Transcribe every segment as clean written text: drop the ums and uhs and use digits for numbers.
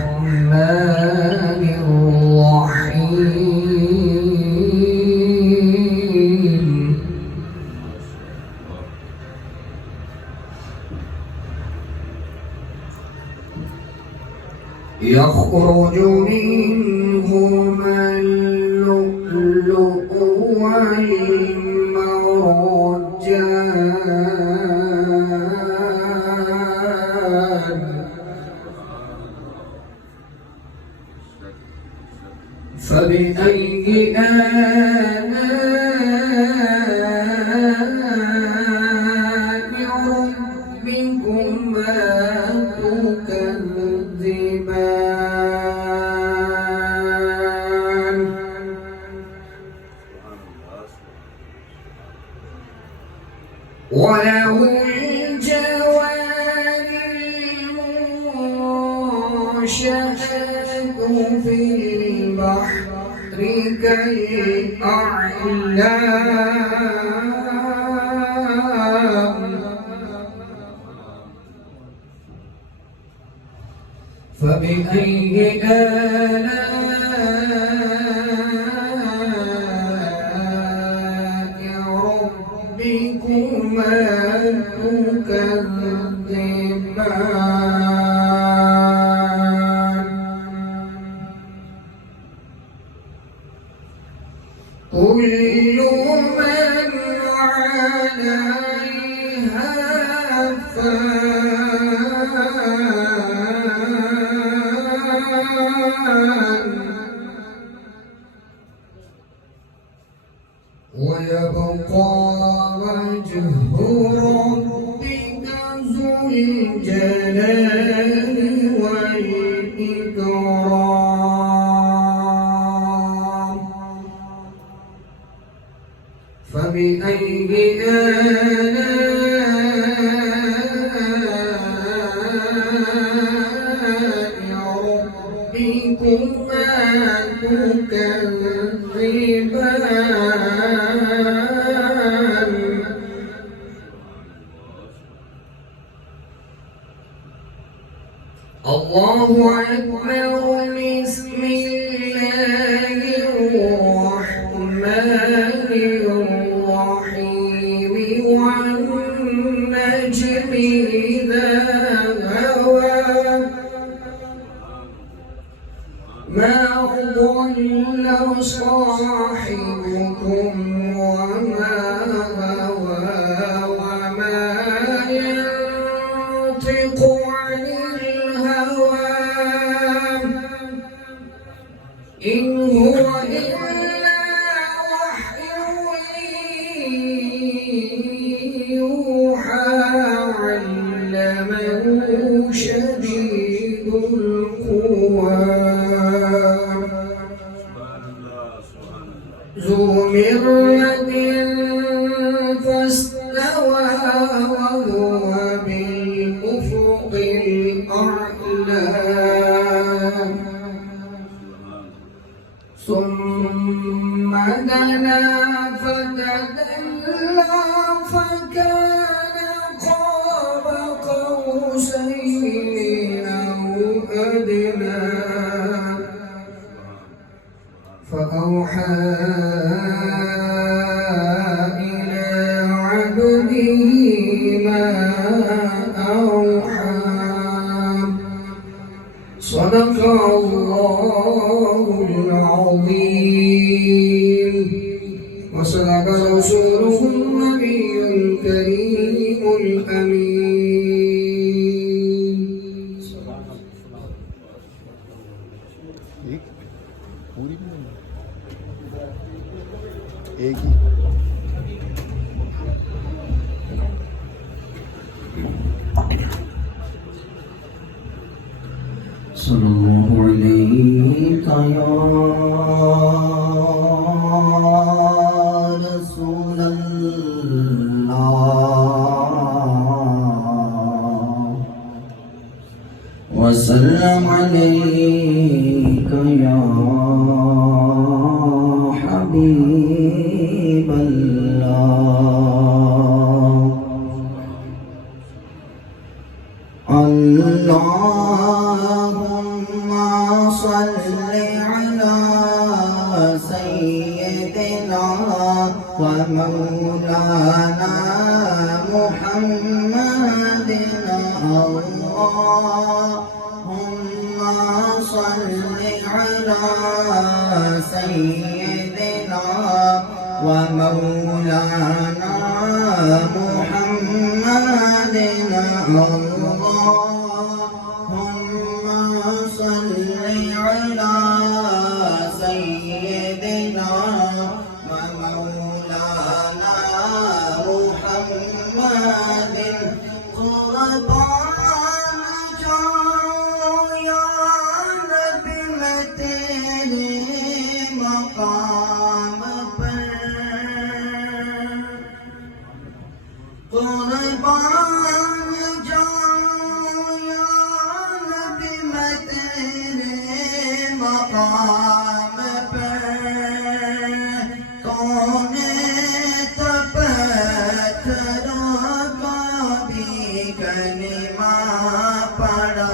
الرحمن الرحيم يخرج منهما اللؤلؤ والمرجان فبأي آلاء ربكما تكذبان وله الجوار المنشآت في البحر كالأعلام فبأي آلاء ربكما تكذبان كل من عليها فان ويبقى وجه ربك ذو الجلال والإكرام فبأي آلاء ربكما تكذبان الله أكبر بسم الله الرحمن الرحيم والنجم إذا هوى ما ضل صاحبكم وما غوى وما ينطق عن الهوى إن هو إلا وحي يوحى علمه شديد القوى ذو مرة فاستوى وهو بالأفق الأعلى ثم دنا فتدلى فكان قاب قوسين أو أدنى فأوحى إلى عبده ما أوحى صدق الله العظيم وصدق رسوله النبي الكريم الأمين ایک ہی صلی اللہ علیہ رسول اللہ وسلم علیک یا حبیب اللہ اللہ اللهم صل على سيدنا ومولانا محمد اللهم صل على سيدنا ومولانا محمد اللهم صل على سيدنا ومولانا محمد قربان جاؤ یا نبی میں تیرے مقام پر قربان جاؤ یا نبی میں تیرے مقام پر کون پتھروں کا بھی کلمہ پڑھا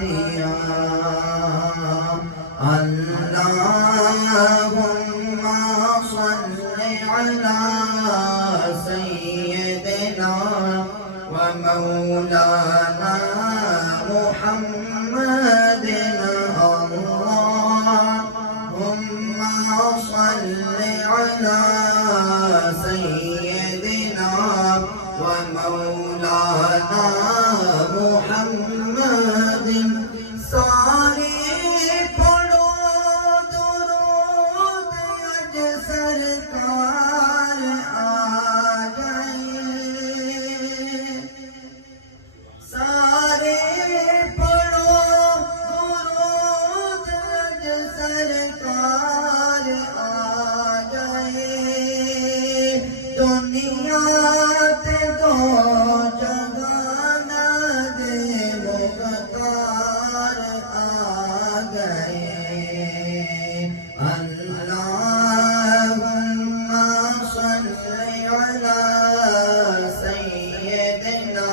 دیا اللہم صل علی سیدنا ومولانا محمد اللہم صل علی سیدنا ومولانا محمد سارے پڑھو درود اج سرکار آ گئے سارے پڑھو درود اج سرکار آ گئے دنیا تے دو جہاں دے مختار آ گئے اللہم صل علی سیدنا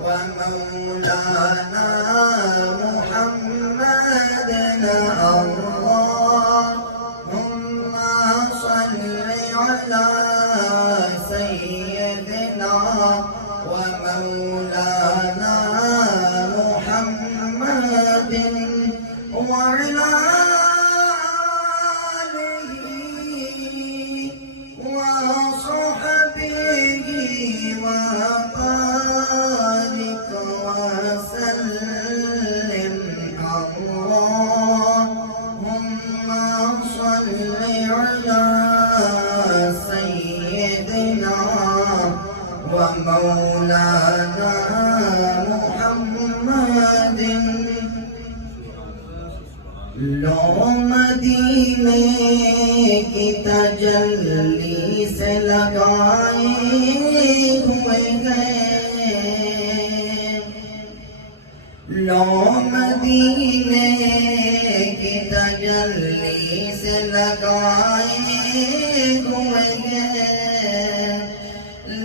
ومولانا محمد اللہم صل علی سیدنا ومولانا محمد وعلى آله وصحبه وبارك وسلم اللهم صل على سيدنا ومولانا محمد لو مدینے کی تجلی سے لگائے ہوئے گئے لو مدینے کی تجلی سے لگائے ہوئے گئے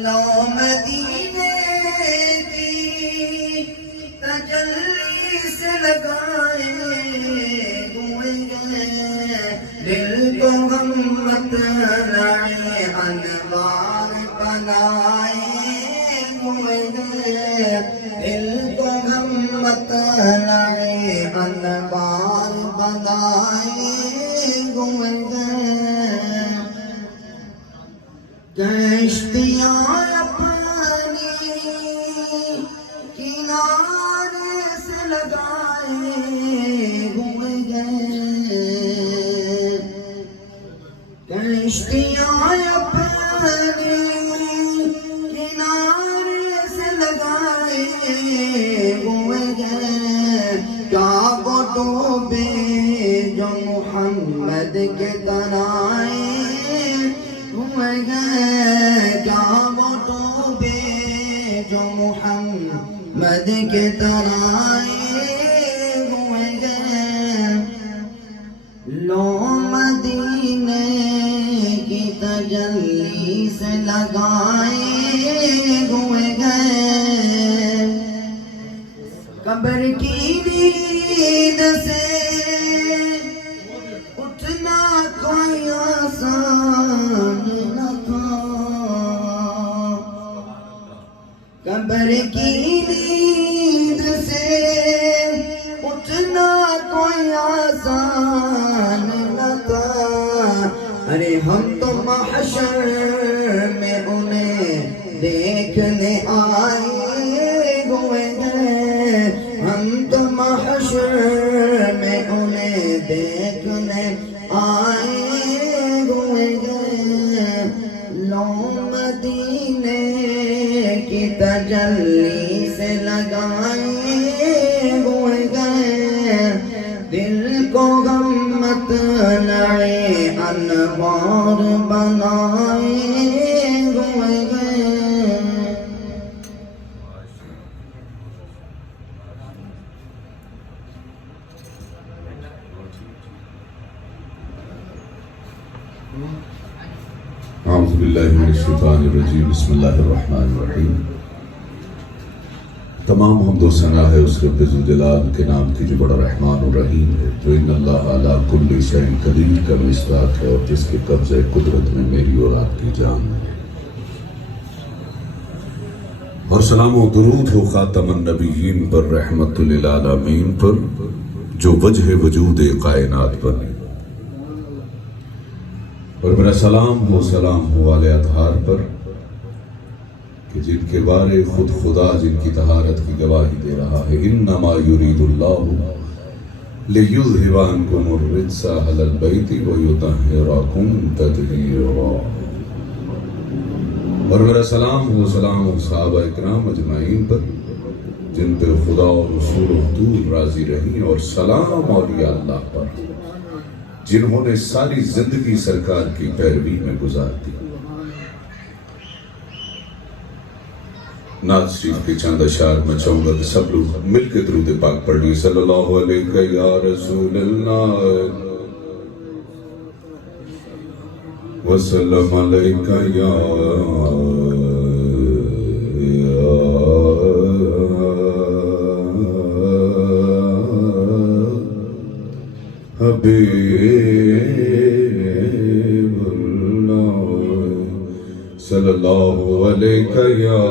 لو مدینے کی تجلی سے لگائے دل کو غم مطلعِ انوار بنائے ہوئے گئے دل کو غم مطلعِ انوار بنائے ہوئے گئے کشتیاں اپنی کنارے سے لگائے ہوئے گئے کشتیاں اپنی کنارے سے لگائے ہوئے گئے کیا وہ ڈوبے جو محمد کے ترائے ہوئے گئے کیا وہ ڈوبے جو محمد کے ترائے ہوئے گئے لو مدینے کی تجلی سے لگائے ہوئے گئے قبر کی نیند سے اٹھنا کوئی آسان نہ تھا، قبر کی نیند سے اٹھنا کوئی آسان نہ تھا، ارے ہم تو محشر میں انہیں دیکھنے آئے ہوئے ہیں، ہم تو محشر میں انہیں دیکھنے آئے ہوئے ہیں، لو مدینے کی تجلی سے لگائے ہوئے ہیں، دل کو غم مت لڑے انوار بنائے ہوئے ہیں۔ اعوذ باللہ من الشیطان الرجیم، بسم اللہ الرحمن الرحیم۔ تمام حمد و ثنا ہے اس رب ذوالجلال کے نام کی جو بڑا رحمان و رحیم ہے، جو ان اللہ علی کل شیء قدیر کا مصداق ہے اور جس کے قبضہ قدرت میں میری اور آپ کی جان ہے۔ اور سلام و درود ہو خاتم النبیین پر، رحمت للعالمین پر، جو وجہ وجود کائنات پر، اور میرا سلام ہو آل اطہار پر کہ جن کے بارے خود خدا جن کی طہارت کی گواہی دے رہا ہے، انما یرید اللہ لیذھب عنکم الرجس اہل البیت ویطہرکم تطہیرا۔ اور میرا سلام ہو صحابہ اکرام اجمعین پر جن پہ خدا اور رسول و حضور راضی رہیں، اور سلام اولیاء اللہ پر جنہوں نے ساری زندگی سرکار کی پیروی میں گزار دی۔ نعت شریف کے چند اشعار میں چاہوں گا کہ سب لوگ مل کے درود پاک پڑھ لیے، صلی اللہ علیہ یا رسول اللہ وسلم علیہ یا حبیب اللہ صلی اللہ علیہ یا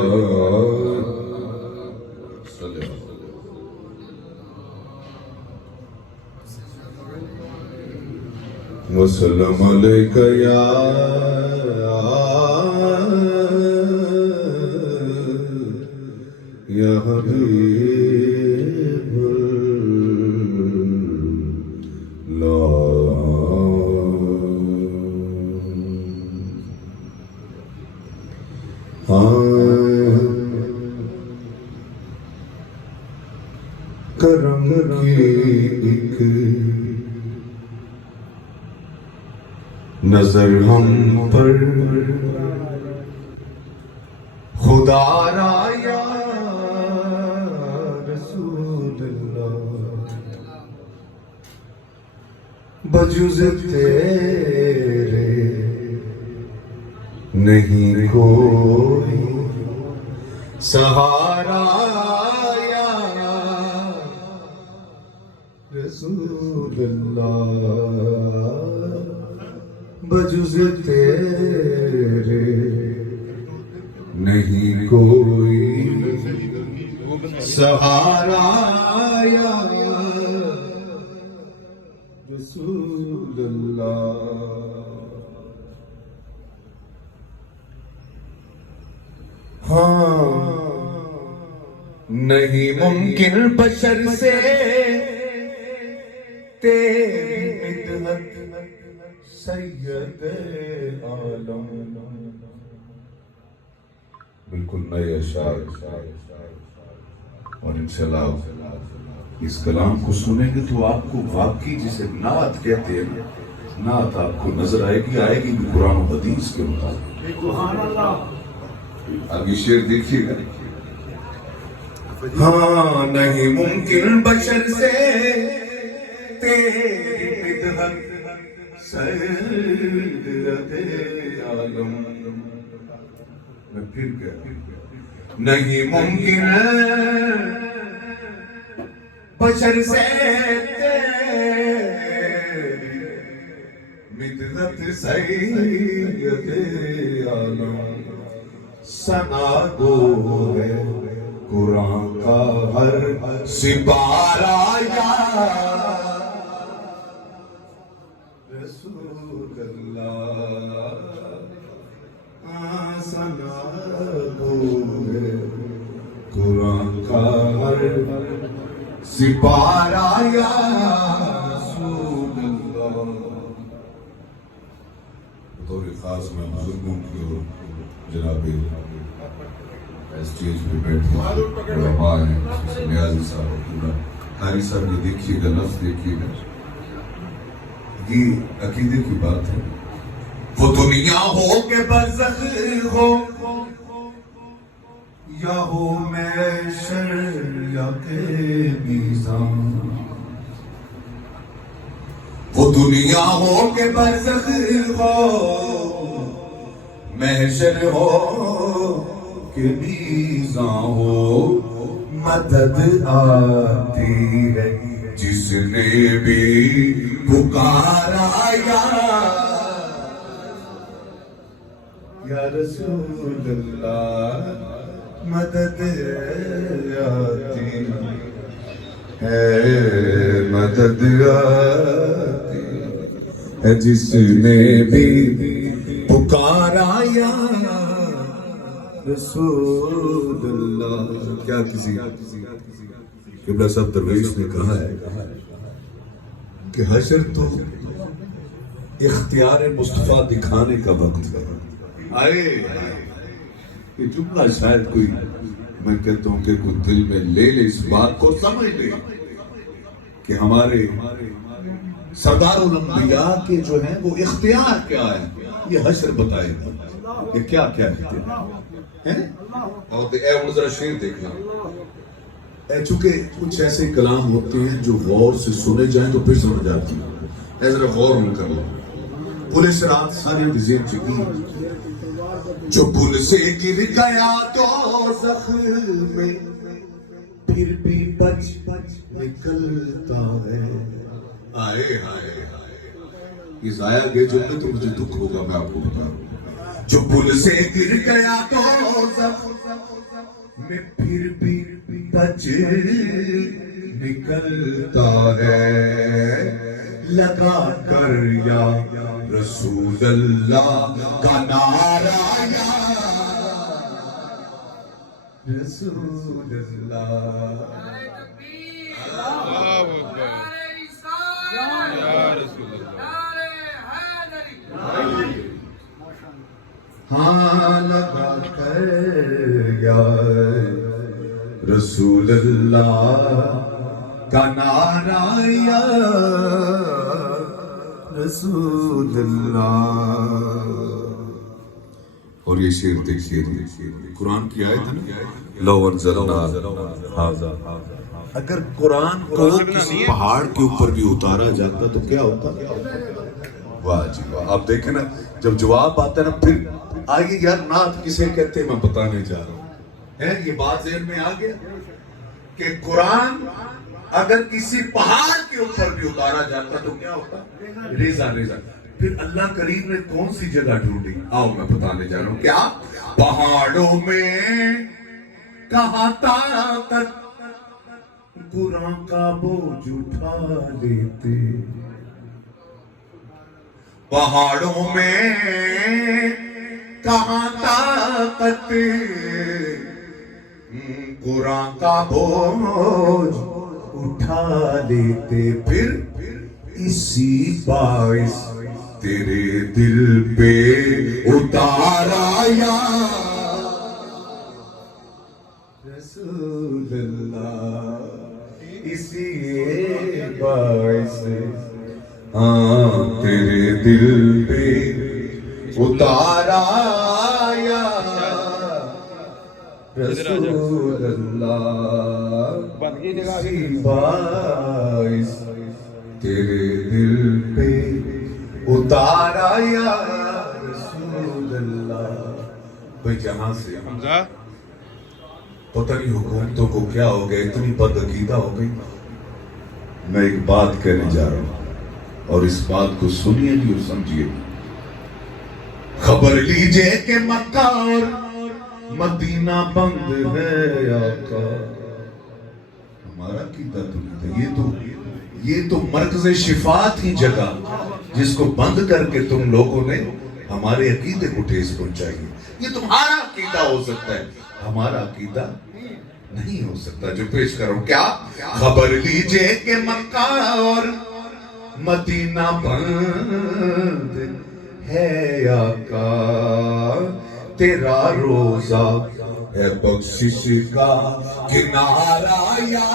وسلم علیہ یا حبیب کرم کی ایک نظر ہم پر خدا را یا رسول اللہ، بجز تیرے نہیں کوئی سہارا یا رسول اللہ، بجز تیرے نہیں کوئی سہارا یا رسول اللہ۔ ہاں نہیں ممکن بشر سے تیری مدحت سید عالم، بالکل نئے اشعار اور انشاءاللہ اس کلام کو سنیں گے تو آپ کو واقعی جسے نعت کہتے ہیں، نعت آپ کو نظر آئے گی بھی قرآن و حدیث کے مطابق۔ آگے شعر دیکھیے گا۔ ہاں نہیں ممکن بشر سے تیری مدحت سید عالم، میں پھر گیا، نہیں ممکن ہے بشر سے مدحت سید عالم ثنا گو ہے قرآن کا ہر سپارہ یا رسول اللہ ثنا گو ہے قرآن کا ہر سپارہ یا رسول اللہ. بطور خاص میں بزرگوں کی اور جناب اسٹیج پہ بیٹھے علماء ہیں نیازی صاحب پورا قاری صاحب نے دیکھیے گا لفظ دیکھیے گا یہ عقیدے کی بات ہے. وہ دنیا ہو کہ برزخ ہو یا ہو محشر یا کہ میزان. وہ دنیا ہو کہ برزخ ہو محشر ہو کہ میزان ہو مدد آتی ہے جس نے بھی پکارا یا رسول اللہ مدد آتی ہے مدد آتی ہے جس نے بھی پکارا یا رسول اللہ. کیا کسی قبلہ صاحب درویش نے کہا ہے کہ حشر تو اختیار مصطفیٰ دکھانے کا وقت ہے. آئے یہ جملہ شاید کوئی میں کہتا ہوں کہ کوئی دل میں لے لے اس بات کو سمجھ لے کہ ہمارے سردار الانبیاء کے جو ہیں وہ اختیار کیا ہے. یہ حشر بتائے گا کہ کیا کیا اختیار ہے. اور ذرا شعر دیکھنا چونکہ کچھ ایسے کلام ہوتے ہیں جو غور سے سنے جائیں تو پھر سمجھ آتی ہیں. ذرا غور میں کر لو. پولیس رات سارے ذہن چکی جو پل سے گر گیا تو زخم میں پھر بھی بچ نکلتا ہے. آئے ہائے یہ ضائع گئے جو میں تو مجھے دکھ ہوگا میں آپ کو بتا رہا ہوں. جو پل سے گر گیا تو زخم میں پھر بھی بچ نکلتا ہے. لگا کر یا رسول اللہ کا نعرہ یا رسول اللہ. ہاں لگا کر یا رسول اللہ کا نعرہ یا رسول اللہ. اور یہ شعر دیکھیے قرآن کی آیت ہے نا لو انزلنا ھذا. اگر قرآن کو کسی پہاڑ کے اوپر بھی اتارا جاتا تو کیا ہوتا. واہ جی واہ. آپ دیکھیں نا جب جواب آتا ہے نا پھر آگے یار نعت کسے کہتے ہیں میں بتانے جا رہا ہوں. یہ بات ذہن میں آ گیا کہ قرآن اگر کسی پہاڑ کے اوپر بھی اتارا جاتا تو کیا ہوتا. ریزہ ریزہ. پھر اللہ کریم نے کون سی جگہ ڈھونڈی آؤ میں بتانے جا رہا ہوں. کیا پہاڑوں میں کہاں طاقت قرآن کا بوجھ اٹھا لیتے. پہاڑوں میں کہاں طاقت قرآن کا بوجھ اٹھا لیتے. پھر اسی باعث تیرے دل پہ اتارا یا رسول اللہ. اسی باعث تیرے دل پہ اتارا یا رسول اللہ. اسی باعث تیرے دل پہ اتارا یا رسول اللہ. بھائی جہاں سے پتہ نہیں حکومتوں کو کیا ہو گیا اتنی بد عقیدہ ہو گئی میں ایک بات کہنے جا رہا ہوں اور اس بات کو سنیے بھی اور سمجھیے. خبر لیجئے کہ مکہ اور مدینہ بند ہے آقا. ہمارا عقیدہ تو نہیں تھا. یہ تو مرکز شفا تھی جگہ جس کو بند کر کے تم لوگوں نے ہمارے عقیدے کو ٹھیس پہنچائی. یہ تمہارا عقیدہ ہو سکتا ہے, ہمارا عقیدہ نہیں ہو سکتا. جو پیش کروں کیا, خبر لیجئے کہ مکہ اور مدینہ بند ہے آقا, تیرا روزہ ہے بخشش کا کنارہ یا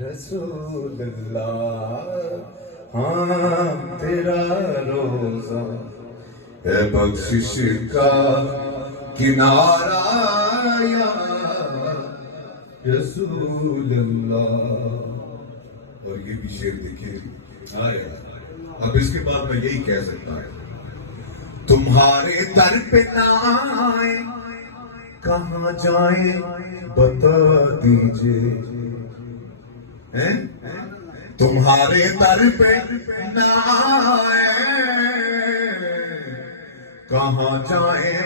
رسول اللہ. ہاں تیرا روزہ ہے بخشش کا کنارہ یا رسول اللہ. اور یہ بھی شعر دیکھیے. اب اس کے بعد میں یہی کہہ سکتا ہوں, تمہارے در پہ نہ آئے کہاں جائیں بتا دیجئے. تمہارے در پہ نہ آئے کہاں جائیں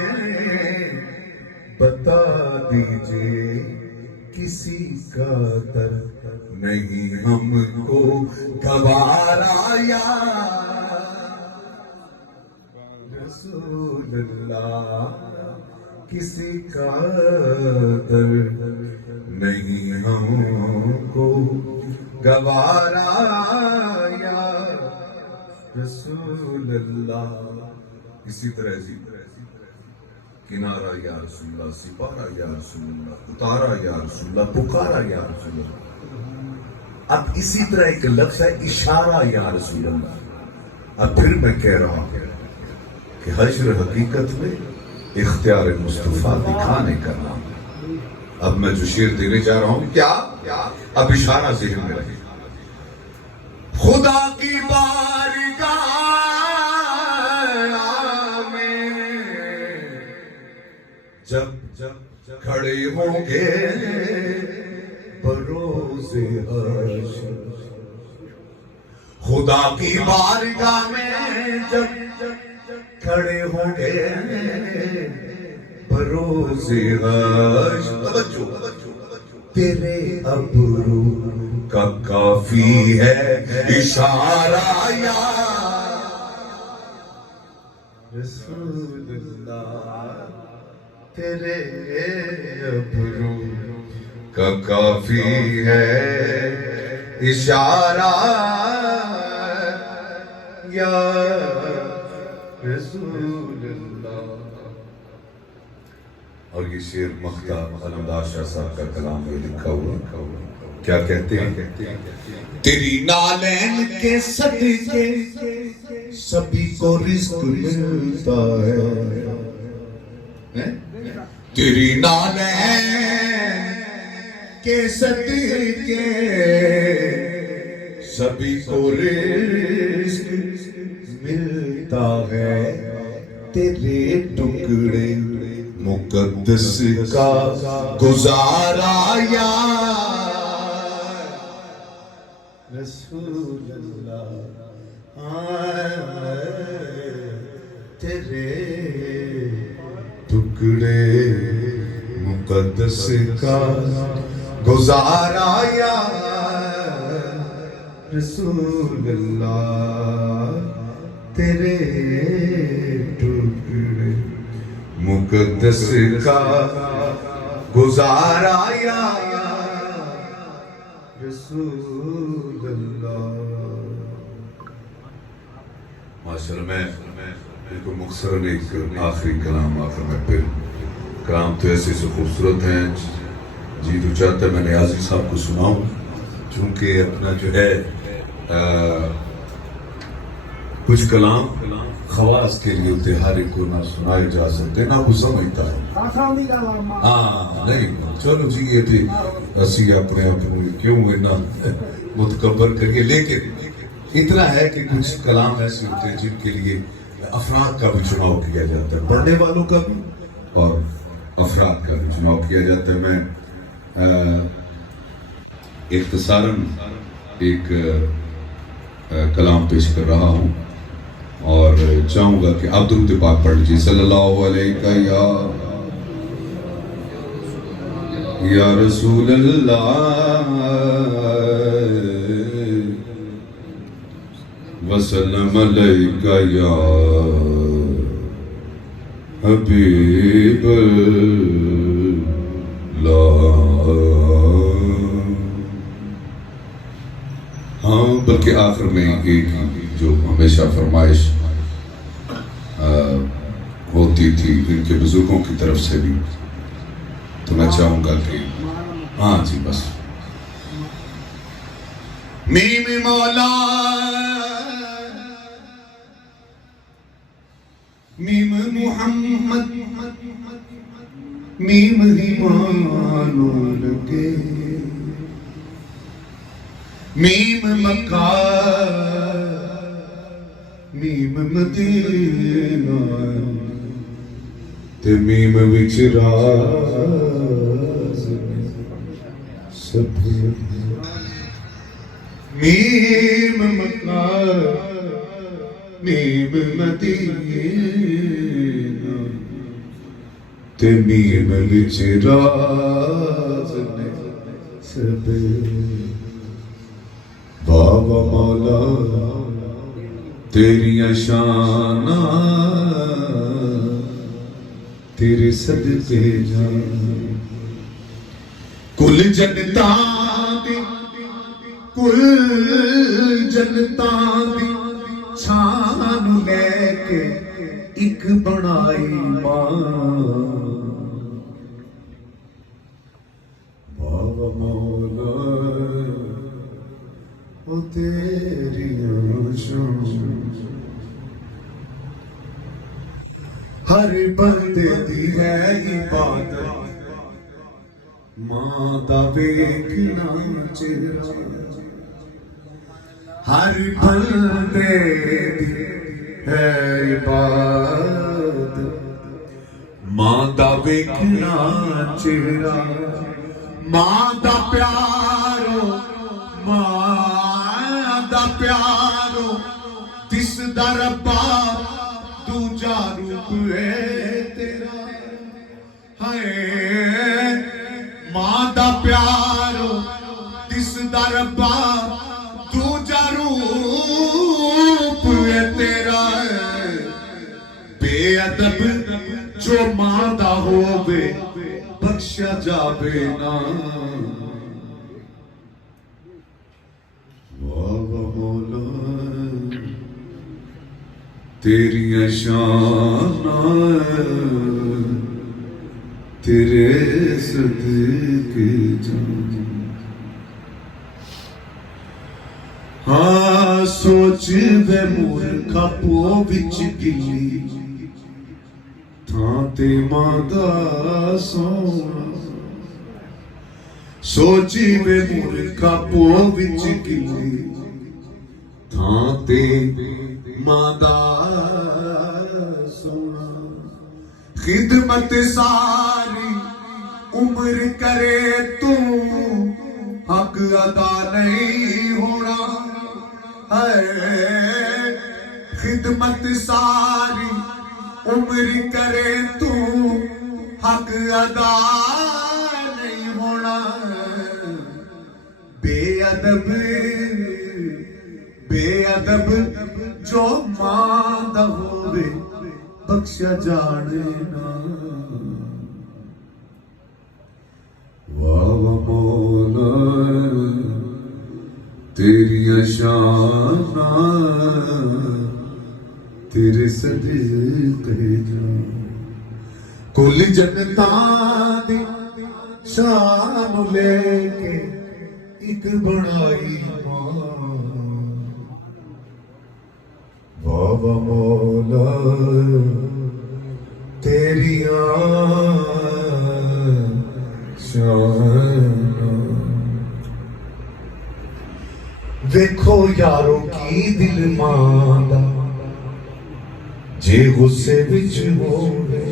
بتا دیجئے. کسی کا در نہیں ہم کو گوارا یا رسول اللہ. کسی کا در نہیں ہم کو گوارا یا رسول اللہ. اسی طرح کنارہ یا رسول اللہ, سپارہ یا رسول اللہ, اتارا یا رسول اللہ, پکارا یا رسول اللہ. اب اسی طرح ایک لفظ ہے اشارہ یا رسول اللہ. اب پھر میں کہہ رہا ہوں کہ حشر حقیقت میں اختیار مصطفیٰ دکھانے کا نام. اب میں جو شعر دینے جا رہا ہوں کیا, اب اشارہ ذہن میں رہے. خدا کی بارگاہ جب کھڑے ہوں گے بروز حشر. خدا کی بارگاہ میں جب کھڑے ہوں گے بروز حشر. تیرے ابرو کا کافی ہے اشارہ یا رسول اللہ. تیرے ابرو کا کافی ہے اشارہ یا رسول اللہ. اور یہ شعر مختہ علمدار شاہ صاحب کا کلام میں لکھا ہوا. کیا کہتے ہیں, تیری نالین کے صدقے سبھی کو رزق ملتا ہے. تیری نالین کے صدقے سبھی کو رزق ملتا ہے. تیرے ٹکڑے مقدس کا گزارا یا رسول اللہ. تیرے ٹکڑے مقدس کا گزارا یا رسول اللہ. تیرے ٹکڑے مقدس کا گزارا یا رسول اللہ. ماشاءاللہ میں ایک مختصراً ایک آخری کلام آخر میں, پھر کلام تو ایسے سے خوبصورت ہیں جی تو چاہتا ہے میں نیازی صاحب کو سناؤں, چونکہ اپنا جو ہے کچھ کلام خواص کے لیے ہوتے, ہر ایک کو نہ سنائے جا سکتے نہ وہ سمجھتا ہے. ہاں نہیں چلو جی یہ تھی اسی اپنے کیوں اتنا متکبر کریے, لیکن اتنا ہے کہ کچھ کلام ایسے ہوتے ہیں جن کے لیے افراد کا بھی چناؤ کیا جاتا ہے, پڑھنے والوں کا بھی اور افراد کا بھی چناؤ کیا جاتا ہے. میں اختصاراً ایک کلام پیش کر رہا ہوں اور چاہوں گا کہ آپ درود پاک پڑھ لیجیے صلی اللہ علیہ یا رسول اللہ وسلم علیکہ یا حبیب اللہ. ہاں بلکہ آخر میں ایک جو ہمیشہ فرمائش ہوتی تھی ان کے بزرگوں کی طرف سے بھی، تو میں چاہوں گا کہ ہاں جی بس میم مولا میم محمد میم ایمانو لگے میم مکہ میم مدینہ تے میم وچ راز سب میم مکہ میم مدینہ تے میم وچ راز سب. بابا مولا تیریاں شاناں تیرے صدقے جان کل جنتاں دی چھان لے کے ایک بنائی ماں. بابا مولا او تیریاں شان ہر بندے دی ہے عبادت ماں دا ویکھنا چہرہ. ہر بندے دی ہے عبادت ماں دا ویکھنا چہرہ. ماں دا پیارو ماں دا پیارو دس دا ربا دوجا روپ ہے تیرا. ہائے ماں دا پیارو دس دا ربا دوجا روپ ہے تیرا. بے ادب جو ماں دا ہووے بخشا جاوے نا. بابا مولا تیریاں شاناں تیرے صدقے جان. ہاں سوچ وے مورکھا پو وچ گلی تھاں تے ماں دا سونا. سوچی وے مورکھا پو وچ گلی تھاں تے ماں دا سونا. خدمت ساری عمر کرے تو حق ادا نہیں ہونا. خدمت ساری عمر کرے تو حق ادا نہیں ہونا. بے ادب جو ماں دا ہووے بخشا جانے نا. واہ مولا تیریاں شاناں تیرے صدقے جان. کل جنتاں دی شان لے کے ایک بنائی ماں. بابا مولا تیریاں شاناں. دیکھو یارو کی دل ماں دا جے غصے وچ ہووے.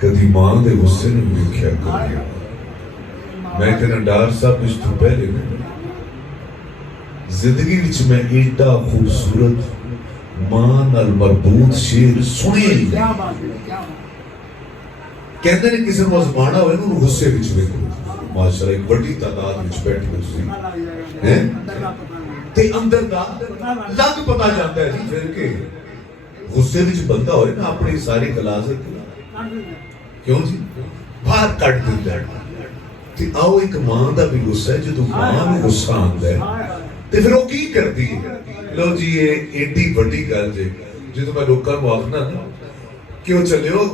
کدی ماں دے غصے نوں ویکھیا کریا میں کہنا ڈار صاحب اس تو پہلے زندگی وچ میں ایڈا خوبصورت ماں نال مربوط شعر سنے ہی کہتے ہیں کسی کو ازمانا ہوئے نا غصے وچ ویکھو ماشاءاللہ ایک بڑی تعداد وچ بیٹھے تسی ہیں تے اندر دا لگ پتا جاتا ہے جی پھر کہ غصے وچ بندہ ہوئے نا اپنی ساری کلاسک کیوں جی باہر کٹ دیندا ہے تے آؤ ایک ماں دا بھی غصہ ہے جدوں ماں نوں غصہ آندا ہے تے پھر وہ کی کردی ہے لو جی یہ ایڈی بڑی گل جے جدوں میں لوکاں نوں آکھنا نا کیوں چلیو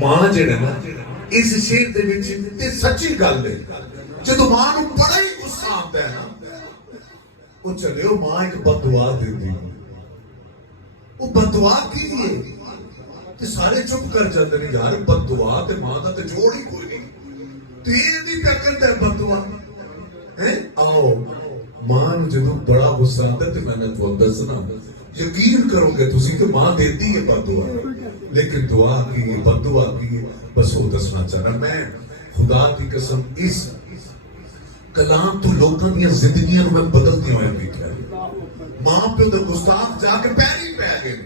ماں جڑا نا اس شعر دے وچ تے سچی گل ہے جدوں ماں نوں بڑا ہی غصہ آندا ہے نا وہ چلیو ماں ایک بد دعا دیندی وہ بد دعا کی ہے تے سارے چپ کر جاندے نے یار بد دعا تے ماں دا تے جوڑ ہی کوئی نہیں تے یہ نہیں پیا کردا ہے بد دعا ہیں آؤ ماں نوں جدوں بڑا غصہ آندا تے میں نے تھانوں دسنا یقین کرو گے تسی کہ ماں دیتی ہے بد دعا لیکن دعا کی ہے بد دعا کی ہے بس وہ دسنا چاہنا میں خدا کی قسم اس کلام تو لوگوں کی زندگیاں میں بدلتی ہوئے دیکھا ماں پیو تو گستاخ جا کے پیری پہ گئے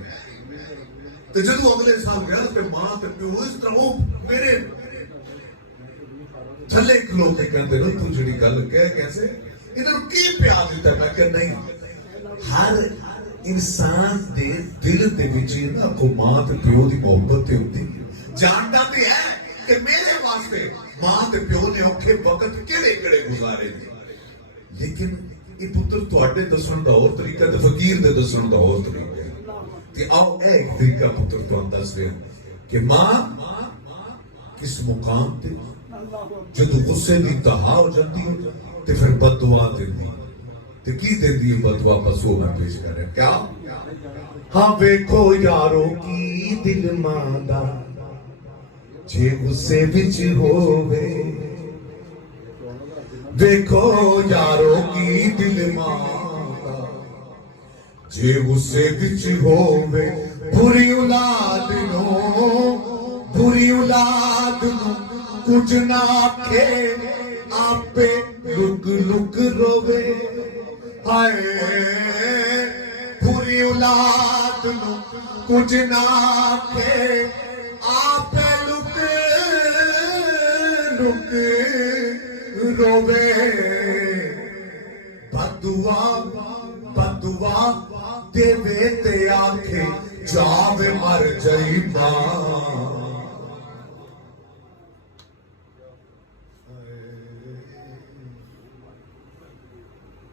تو جدو اگلے سال گیا تو ماں تے پیو اس طرح وہ میرے تھلے کلو کے کہتے نا تو جڑی گل کہہ کیسے انہوں کی پیار دیتا ہے میں کہ نہیں ہر انسان دے دل دے وچ نا کو ماں تے پیو دی محبت تے ہوندی جانتا تے ہے کہ میرے واسطے ماں تے پیو نے اوکھے وقت کیڑے کیڑے گزارے نے لیکن یہ پتر تواڈے دسن دا اور طریقہ تے فقیر دے دسن دا اور طریقہ کہ آؤ ایک طریقہ پتر تواں دس دے کہ ماں کس مقام تے جدو غصے دی انتہا ہو جاتی ہے تے پھر بد دعا دیندی تے کی دیندی ہے بد دعا بس وہ میں پیش کر رہا کیا ہاں ویکھو یارو کی دل ماں دا جے غصے وچ ہووے دیکھو یارو کی دل ماں دا جے غصے وچ ہووے بری اولاد نو کچھ نہ آکھے آپے لک لک روے ہائے بری اولاد نو کچھ نہ آکھے آپے لک لک روے بد دعا دیوے تے آکھے جاوے مر جائی ماں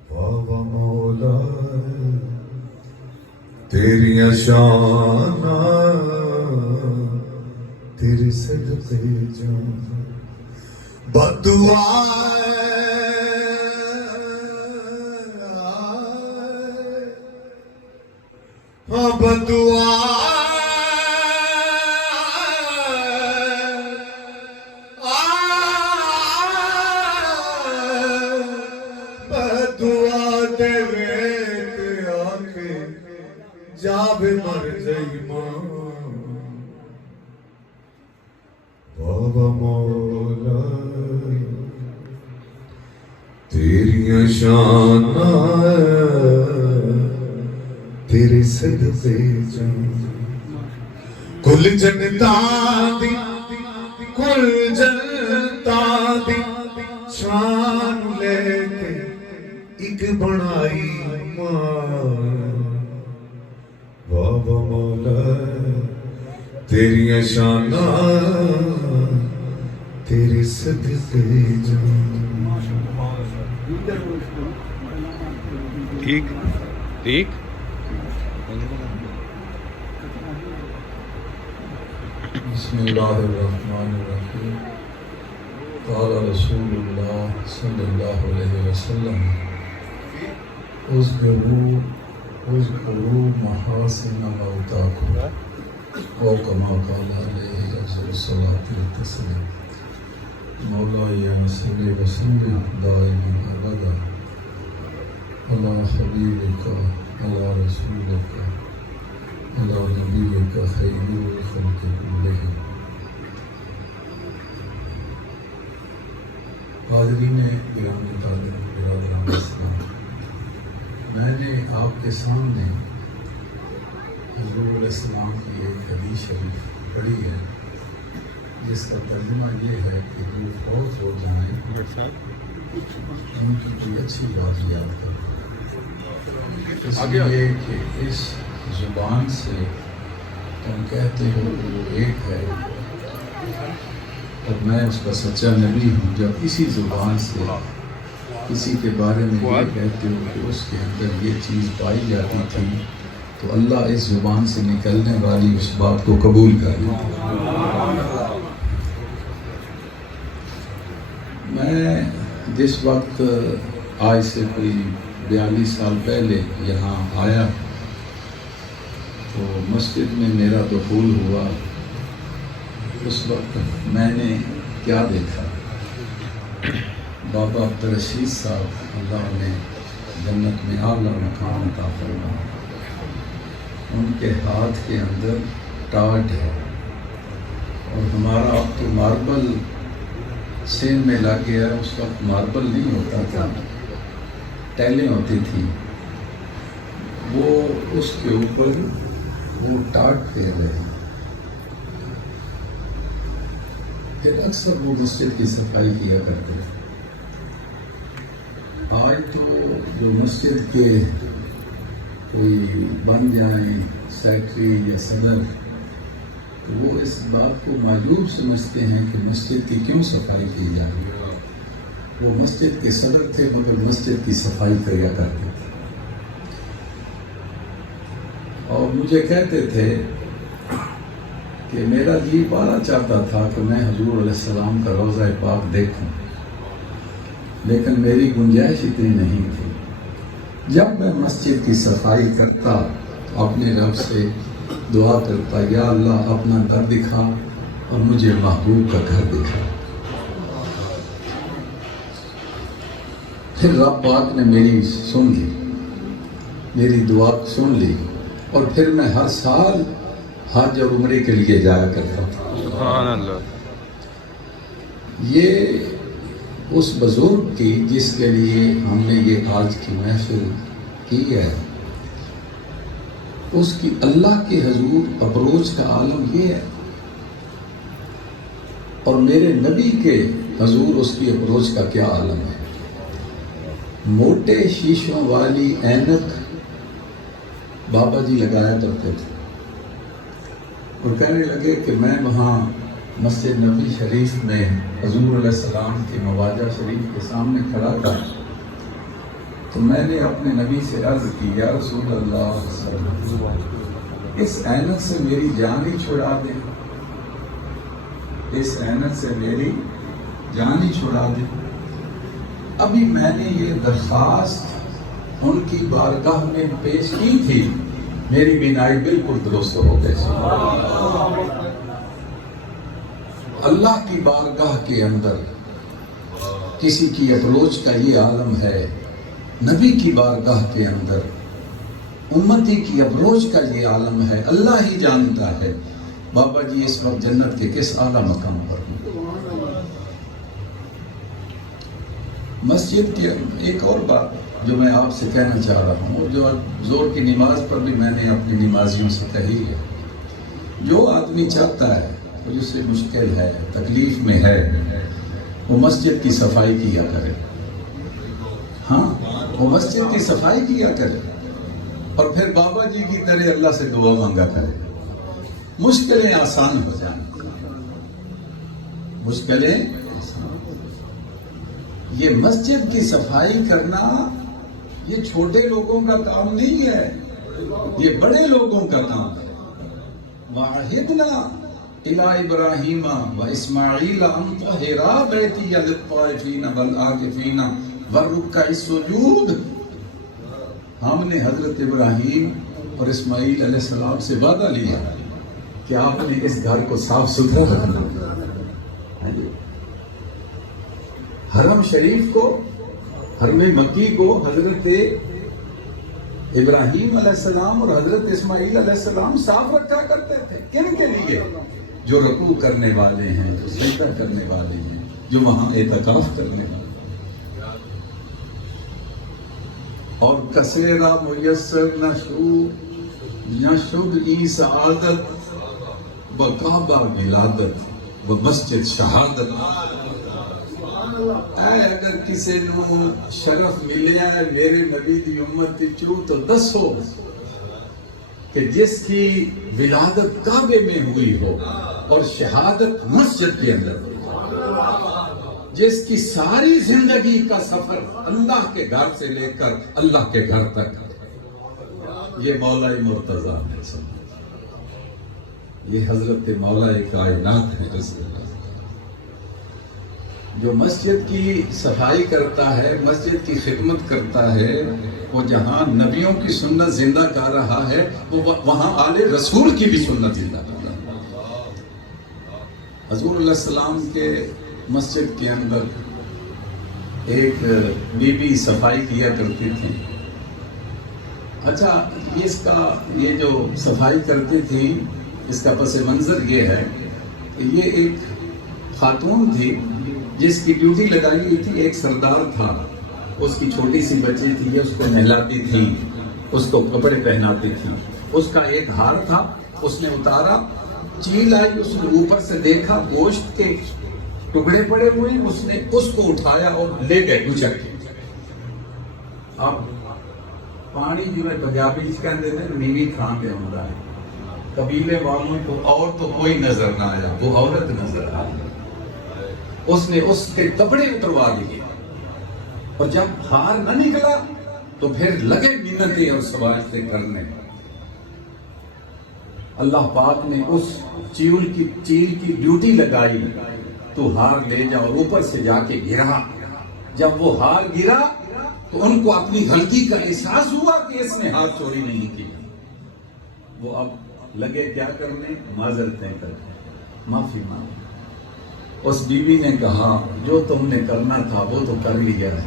بابا مولا تیریاں شاناں تیرے صدقے جان بد دعا ہاں بد دعا بد دعا دیوے تے آکھے جاوے مر جائی ماں بابا مولا تیریاں شاناں تیرے صدقے جان کل جنتاں دی شان لے کے ایک بنائی ماں بابا مولا تیریاں شاناں تیرے صدقے جان ٹھیک ٹھیک بسم اللہ الرحمن الرحیم قال رسول اللہ صلی اللہ علیہ وسلم اذکروا محاسن موتاکم او کما قال علیہ افضل الصلاۃ والتسلیم مولاي صلی وسلم دائما ابدا علی حبیبک علی رسولک علی نبیک خیر الخلق کلہم حاضرین گرامی طالب برادران اسلام، میں نے آپ کے سامنے حضور علیہ السلام کی ایک حدیث شریف پڑھی ہے جس کا ترجمہ یہ ہے کہ جو فوت ہو جائیں ان کی کوئی اچھی بات یاد کرو، اس لیے کہ اس زبان سے تم کہتے ہو کہ وہ ایک ہے اور میں اس کا سچا نبی ہوں۔ جب اسی زبان سے کسی کے بارے میں یہ کہتے ہو کہ اس کے اندر یہ چیز پائی جاتی تھی تو اللہ اس زبان سے نکلنے والی اس بات کو قبول کر لیتا۔ میں جس وقت آج سے کوئی 42 سال پہلے یہاں آیا تو مسجد میں میرا دخول ہوا، اس وقت میں نے کیا دیکھا؟ بابا عبدالرشید صاحب اللہ نے جنت میں اعلیٰ مقام عطا فرمائے، ان کے ہاتھ کے اندر ٹاٹ ہے، اور ہمارا اب تو ماربل سین میں لگ گیا ہے، اس وقت ماربل نہیں ہوتا تھا، ٹیلیں ہوتی تھی، وہ اس کے اوپر وہ ٹاٹ پھیر رہے ہیں۔ پھر اکثر وہ مسجد کی صفائی کیا کرتے تھے۔ آج تو جو مسجد کے کوئی بن جائیں سیکٹری یا صدر تو وہ اس بات کو معجوب سمجھتے ہیں کہ مسجد کی کیوں صفائی کی جائے۔ وہ مسجد کے صدر تھے مگر مسجد کی صفائی کیا کرتے تھے، اور مجھے کہتے تھے کہ میرا جی بڑا چاہتا تھا کہ میں حضور علیہ السلام کا روضہ پاک دیکھوں، لیکن میری گنجائش اتنی نہیں تھی۔ جب میں مسجد کی صفائی کرتا تو اپنے رب سے دعا کرتا، یا اللہ اپنا گھر دکھا اور مجھے محبوب کا گھر دکھا۔ پھر رب پاک نے میری سن لی، میری دعا سن لی، اور پھر میں ہر سال حج اور عمرے کے لیے جایا کرتا تھا۔ سبحان اللہ۔ یہ اس بزرگ کی جس کے لیے ہم نے یہ آج کی محفل کی ہے، اس کی اللہ کے حضور اپروچ کا عالم یہ ہے، اور میرے نبی کے حضور اس کی اپروچ کا کیا عالم ہے۔ موٹے شیشوں والی اینک بابا جی لگایا کرتے تھے، اور کہنے لگے کہ میں وہاں مسجد نبی شریف میں حضور علیہ السلام کی مواجہ شریف کے سامنے کھڑا تھا، تو میں نے اپنے نبی سے عرض کی، یا رسول اللہ صلی اللہ علیہ وسلم، اس اینت سے میری جان ہی چھڑا دیں، اس اینت سے میری جان ہی چھڑا دیں۔ ابھی میں نے یہ درخواست ان کی بارگاہ میں پیش کی تھی، میری بینائی بالکل درست ہو گئی۔ اللہ کی بارگاہ کے اندر کسی کی اپروچ کا یہ عالم ہے، نبی کی بارگاہ کے اندر امتی کی اپروچ کا یہ عالم ہے، اللہ ہی جانتا ہے بابا جی اس وقت جنت کے کس اعلیٰ مقام پر ہیں۔ مسجد کی ایک اور بات جو میں آپ سے کہنا چاہ رہا ہوں، جو زور کی نماز پر بھی میں نے اپنی نمازیوں سے کہی ہے، جو آدمی چاہتا ہے وہ جس سے مشکل ہے، تکلیف میں ہے، وہ مسجد کی صفائی کیا کرے۔ ہاں، وہ مسجد کی صفائی کیا کرے اور پھر بابا جی کی طرح اللہ سے دعا مانگا کرے، مشکلیں آسان ہو جائیں، مشکلیں آسان۔ یہ مسجد کی صفائی کرنا یہ چھوٹے لوگوں کا کام نہیں ہے، یہ بڑے لوگوں کا کام ہے۔ وَعَهِدْنَا إِلَىٰ إِبْرَاهِيمَ وَإِسْمَاعِيلَ أَن طَهِّرَا بَيْتِيَ لِلطَّائِفِينَ وَالْعَاكِفِينَ وَالرُّكَّعِ السُّجُودِ۔ ہم نے حضرت ابراہیم اور اسماعیل علیہ السلام سے وعدہ لیا کہ آپ نے اس گھر کو صاف ستھرا رکھنا۔ حرم شریف کو، حرم مکی کو حضرت ابراہیم علیہ السلام اور حضرت اسماعیل علیہ السلام صاف رکھا کرتے تھے۔ کن کے لیے؟ جو رکوع کرنے والے ہیں، جو سجدہ کرنے والے ہیں، جو وہاں اعتکاف کرنے والے ہیں۔ اور کسیرا میسر نشد ای سعادت و کعبہ ولادت و مسجد شہادت۔ اے اگر کسی نو شرف ملیا ہے میرے نبی دی امت چوں تو دسو کہ جس کی ولادت کعبے میں ہوئی ہو اور شہادت مسجد کے اندر ہوئی، جس کی ساری زندگی کا سفر اللہ کے گھر سے لے کر اللہ کے گھر تک، یہ مولا مرتضیٰ ہے، یہ حضرت مولا کائنات ہے رسول اللہ۔ جو مسجد کی صفائی کرتا ہے، مسجد کی خدمت کرتا ہے، وہ جہاں نبیوں کی سنت زندہ کر رہا ہے، وہ وہاں آل رسول کی بھی سنت زندہ کر رہا ہے۔ حضور علیہ السلام کے مسجد کے اندر ایک بی بی صفائی کیا کرتی تھی۔ اچھا، یہ جو صفائی کرتی تھی، اس کا پس منظر یہ ہے کہ یہ ایک خاتون تھی جس کی ڈیوٹی لگائی ہوئی تھی۔ ایک سردار تھا، اس کی چھوٹی سی بچی تھی، اس کو نہلاتی تھی، اس کو کپڑے پہناتی تھی۔ اس کا ایک ہار تھا، اس نے اتارا، چیل آئی، اس نے اوپر سے دیکھا گوشت کے ٹکڑے پڑے ہوئے، اس نے اس کو اٹھایا اور لے گئے گچک کے۔ اب پانی جو ہے پنجابی کہتے ہیں نیوی کھان کے ہوتا ہے، قبیلے والوں کو اور تو کوئی نظر نہ آیا، وہ عورت نظر آئی۔ اس نے اس کے کپڑے اتروا دیے، اور جب ہار نہ نکلا تو پھر لگے منتیں اور سوالیں کرنے۔ اللہ پاک نے اس چیل کی ڈیوٹی لگائی، تو ہار لے جا، اور اوپر سے جا کے گرا۔ جب وہ ہار گرا تو ان کو اپنی غلطی کا احساس ہوا کہ اس نے ہار چوری نہیں کی۔ وہ اب لگے کیا کرنے؟ معذرتیں کرنے، معافی مانگنے۔ اس بیوی نے کہا جو تم نے کرنا تھا وہ تو کر لیا ہے،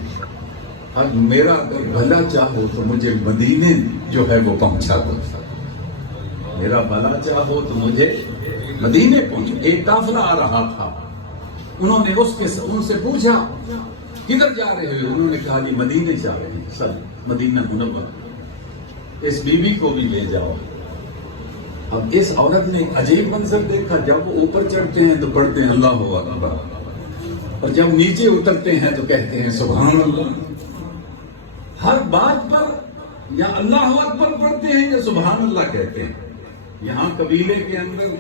اب میرا اگر بھلا چاہو تو مجھے مدینے جو ہے وہ پہنچا دو، میرا بھلا چاہو تو مجھے مدینے پہنچو۔ ایک قافلہ آ رہا تھا، انہوں نے ان سے پوچھا کدھر جا رہے ہو؟ انہوں نے کہا جی مدینے جا رہے ہیں، سب مدینہ منورہ، اس بیوی کو بھی لے جاؤ۔ اب اس عورت نے عجیب منظر دیکھا، جب وہ اوپر چڑھتے ہیں تو پڑھتے ہیں اللہ اکبر، اور جب نیچے اترتے ہیں تو کہتے ہیں سبحان اللہ۔ ہر بات پر یا اللہ اکبر پڑھتے ہیں یا سبحان اللہ کہتے ہیں۔ یہاں قبیلے کے اندر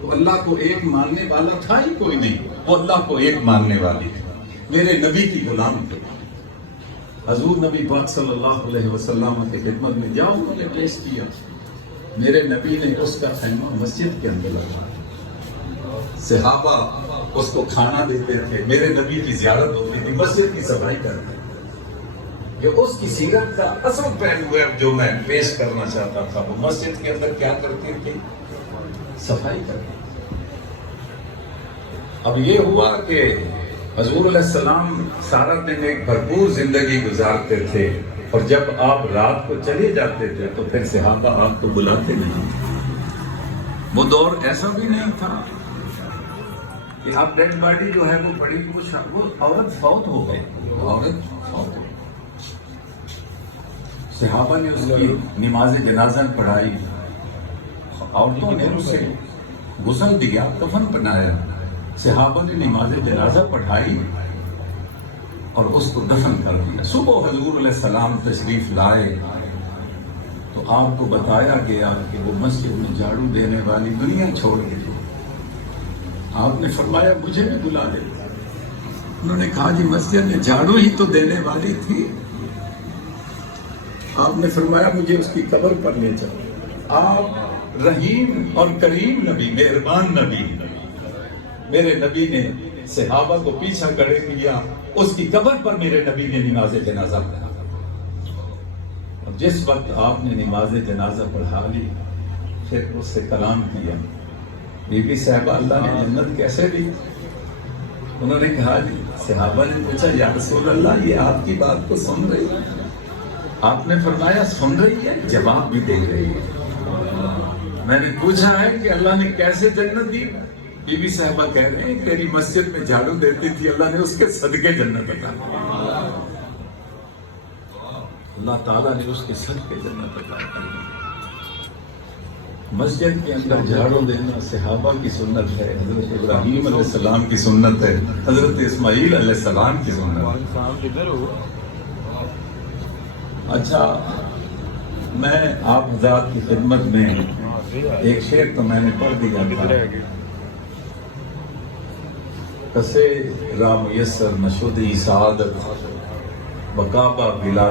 تو اللہ کو ایک ماننے والا تھا ہی کوئی نہیں، وہ اللہ کو ایک ماننے والی ہے، میرے نبی کی غلام تھے۔ حضور نبی پاک صلی اللہ علیہ وسلم کی خدمت میں جاؤ، انہوں نے پیش کیا، میرے نبی نے اس کا خیمہ مسجد کے اندر لگایا، صحابہ اس کو کھانا دیتے تھے، میرے نبی کی زیارت ہوتی تھی، مسجد کی صفائی کرتے تھے۔ یہ اس کی سیرت کا اصل پہلو ہے جو میں پیش کرنا چاہتا تھا۔ وہ مسجد کے اندر کیا کرتی تھی؟ صفائی کرتی تھی۔ اب یہ ہوا کہ حضور علیہ السلام سارا دن ایک بھرپور زندگی گزارتے تھے، اور جب آپ رات کو چلے جاتے تھے تو پھر صحابہ آپ کو بلاتے نہیں۔ وہ دور ایسا بھی نہیں تھا کہ اب ڈیڈ باڈی جو ہے وہ بڑی وہ عورت فوت ہو گئی، عورت فوت ہو گئی، صحابہ نے اس کی نماز جنازہ پڑھائی، عورتوں نے اسے غسل دیا، کفن بنایا، صحابہ نے نماز جنازہ پڑھائی اور اس کو دفن کر دیا۔ صبح حضور علیہ السلام تشریف لائے تو آپ کو بتایا گیا کہ وہ مسجد میں جھاڑو دینے والی دنیا چھوڑ گئی۔ آپ نے فرمایا مجھے بھی بلا لے۔ انہوں نے کہا جی مسجد میں جھاڑو ہی تو دینے والی تھی۔ آپ نے فرمایا مجھے اس کی قبر پر لے چلو۔ آپ رحیم اور کریم نبی، مہربان نبی، میرے نبی نے صحابہ کو پیچھا کرے کیا، اس کی قبر پر میرے نبی نے نماز جنازہ پڑھا۔ اور جس وقت آپ نے نماز جنازہ پڑھا لی، پھر اس سے کلام کیا، بی بی صاحبہ اللہ نے جنت کیسے دی؟ انہوں نے کہا جی، صحابہ نے پوچھا یا رسول اللہ یہ آپ کی بات کو سن رہی ہے؟ آپ نے فرمایا سن رہی ہے، جواب بھی دے رہی ہے۔ میں نے پوچھا ہے کہ اللہ نے کیسے جنت دی؟ بی بی صاحبہ کہہ رہے ہیں تیری مسجد میں جھاڑو دیتی تھی اللہ نے اس کے صدقے جنت عطا کی. اللہ تعالیٰ نے اس کے صدقے جنت عطا کی. مسجد کے اندر جھاڑو دینا صحابہ کی سنت ہے، حضرت ابراہیم علیہ السلام کی سنت ہے، حضرت اسماعیل علیہ السلام کی سنت ہے. اچھا، میں آپ حضرات کی خدمت میں ایک شعر تو میں نے پڑھ دیا تھا. کسے را میسر نشدی سعادت بکابہ بلا